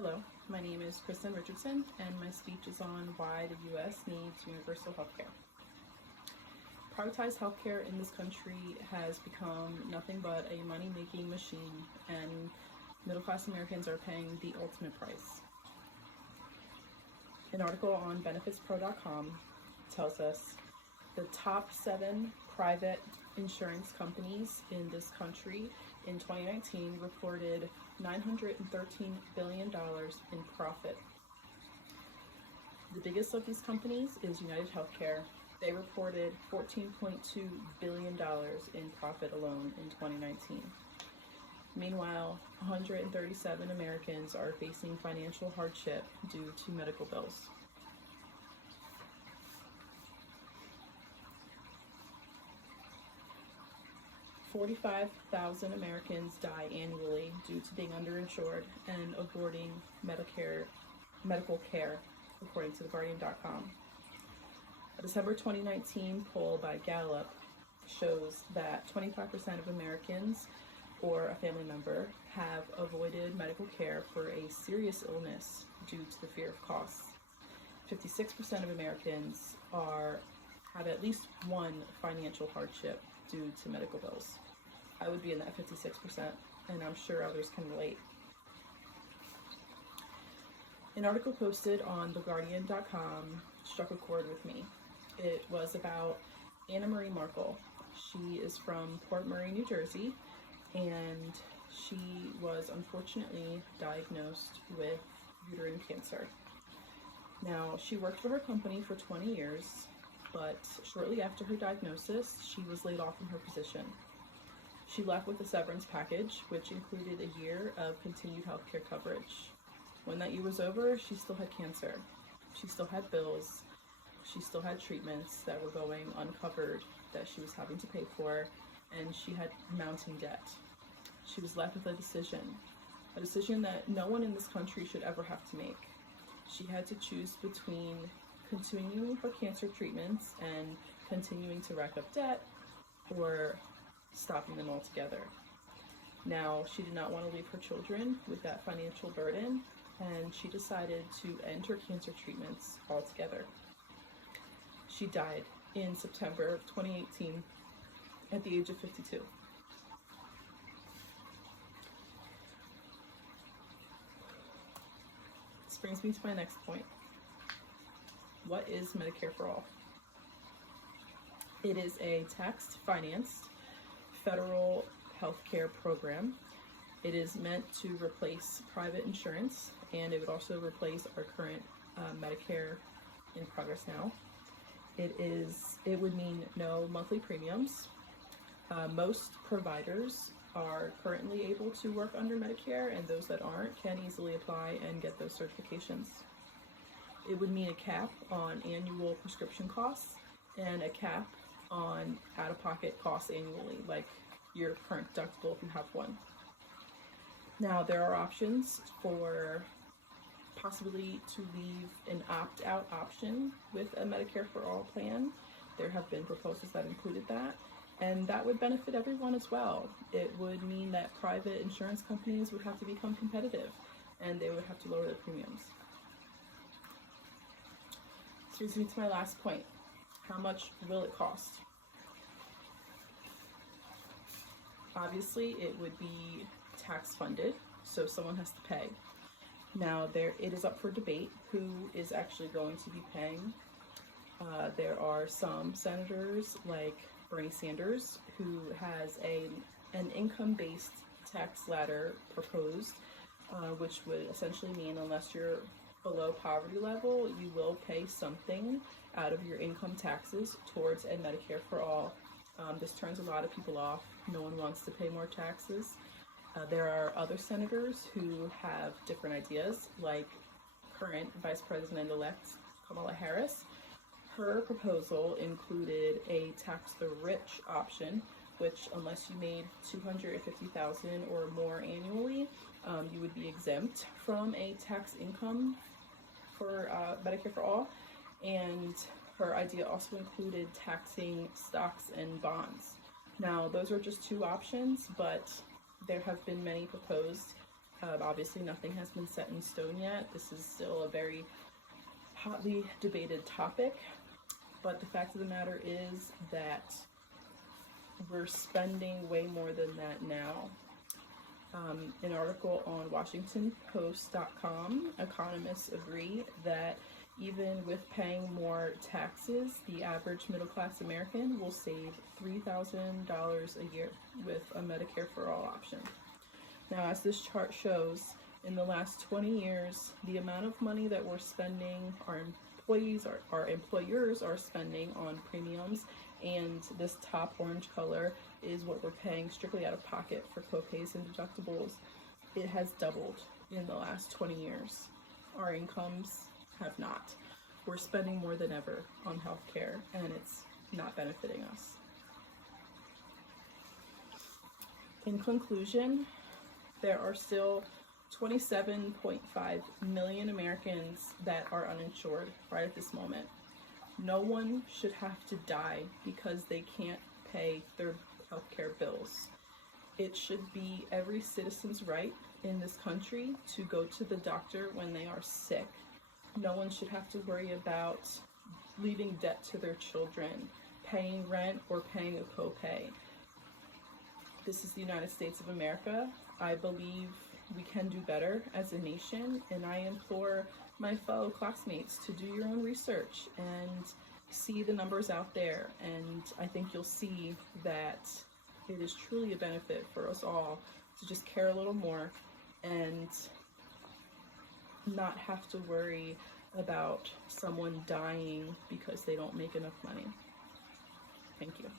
Hello, my name is Kristen Richardson, and my speech is on why the U.S. needs universal health care. Privatized healthcare in this country has become nothing but a money-making machine, and middle-class Americans are paying the ultimate price. An article on benefitspro.com tells us the top 7 private insurance companies in this country in 2019 reported $913 billion in profit. The biggest of these companies is United Healthcare. They reported $14.2 billion in profit alone in 2019. Meanwhile, 137 Americans are facing financial hardship due to medical bills. $45,000 Americans die annually due to being underinsured and avoiding medical care, according to theguardian.com. A December 2019 poll by Gallup shows that 25% of Americans or a family member have avoided medical care for a serious illness due to the fear of costs. 56% of Americans have at least one financial hardship due to medical bills. I would be in that 56%, and I'm sure others can relate. An article posted on theguardian.com struck a chord with me. It was about Anna Marie Markle. She is from Port Murray, New Jersey, and she was unfortunately diagnosed with uterine cancer. Now, she worked for her company for 20 years, but shortly after her diagnosis, she was laid off from her position. She left with a severance package, which included a year of continued healthcare coverage. When that year was over, she still had cancer. She still had bills. She still had treatments that were going uncovered that she was having to pay for, and she had mounting debt. She was left with a decision that no one in this country should ever have to make. She had to choose between continuing her cancer treatments and continuing to rack up debt, or stopping them altogether. Now, she did not want to leave her children with that financial burden, and she decided to end her cancer treatments altogether. She died in September of 2018 at the age of 52. This brings me to my next point. What is Medicare for All? It is a tax-financed federal healthcare program. It is meant to replace private insurance, and it would also replace our current Medicare in progress now. It would mean no monthly premiums. Most providers are currently able to work under Medicare, and those that aren't can easily apply and get those certifications. It would mean a cap on annual prescription costs and a cap on out-of-pocket costs annually, like your current deductible if you have one. Now, there are options for possibly to leave an opt-out option with a Medicare for All plan. There have been proposals that included that, and that would benefit everyone as well. It would mean that private insurance companies would have to become competitive, and they would have to lower their premiums. This brings me to my last point. How much will it cost? Obviously, it would be tax funded, so someone has to pay. Now, it is up for debate who is actually going to be paying. There are some senators like Bernie Sanders who has an income-based tax ladder proposed, which would essentially mean unless you're below poverty level, you will pay something out of your income taxes towards a Medicare for All. This turns a lot of people off. No one wants to pay more taxes. There are other senators who have different ideas, like current Vice President-elect Kamala Harris. Her proposal included a tax the rich option, which unless you made $250,000 or more annually, you would be exempt from a tax income for Medicare for All. And her idea also included taxing stocks and bonds. Now, those are just two options, but there have been many proposed. Obviously, nothing has been set in stone yet. This is still a very hotly debated topic, but the fact of the matter is that we're spending way more than that now. An article on WashingtonPost.com, economists agree that even with paying more taxes, the average middle-class American will save $3,000 a year with a Medicare for All option. Now, as this chart shows, in the last 20 years, the amount of money that we're spending, our employers are spending on premiums, and this top orange color is what we're paying strictly out of pocket for copays and deductibles. It has doubled in the last 20 years. Our incomes have not. We're spending more than ever on healthcare, and it's not benefiting us. In conclusion, there are still 27.5 million Americans that are uninsured right at this moment. No one should have to die because they can't pay their healthcare bills. It should be every citizen's right in this country to go to the doctor when they are sick. No one should have to worry about leaving debt to their children, paying rent, or paying a copay. This is the United States of America. I believe we can do better as a nation, and I implore my fellow classmates to do your own research and see the numbers out there, and I think you'll see that it is truly a benefit for us all to just care a little more and not have to worry about someone dying because they don't make enough money. Thank you.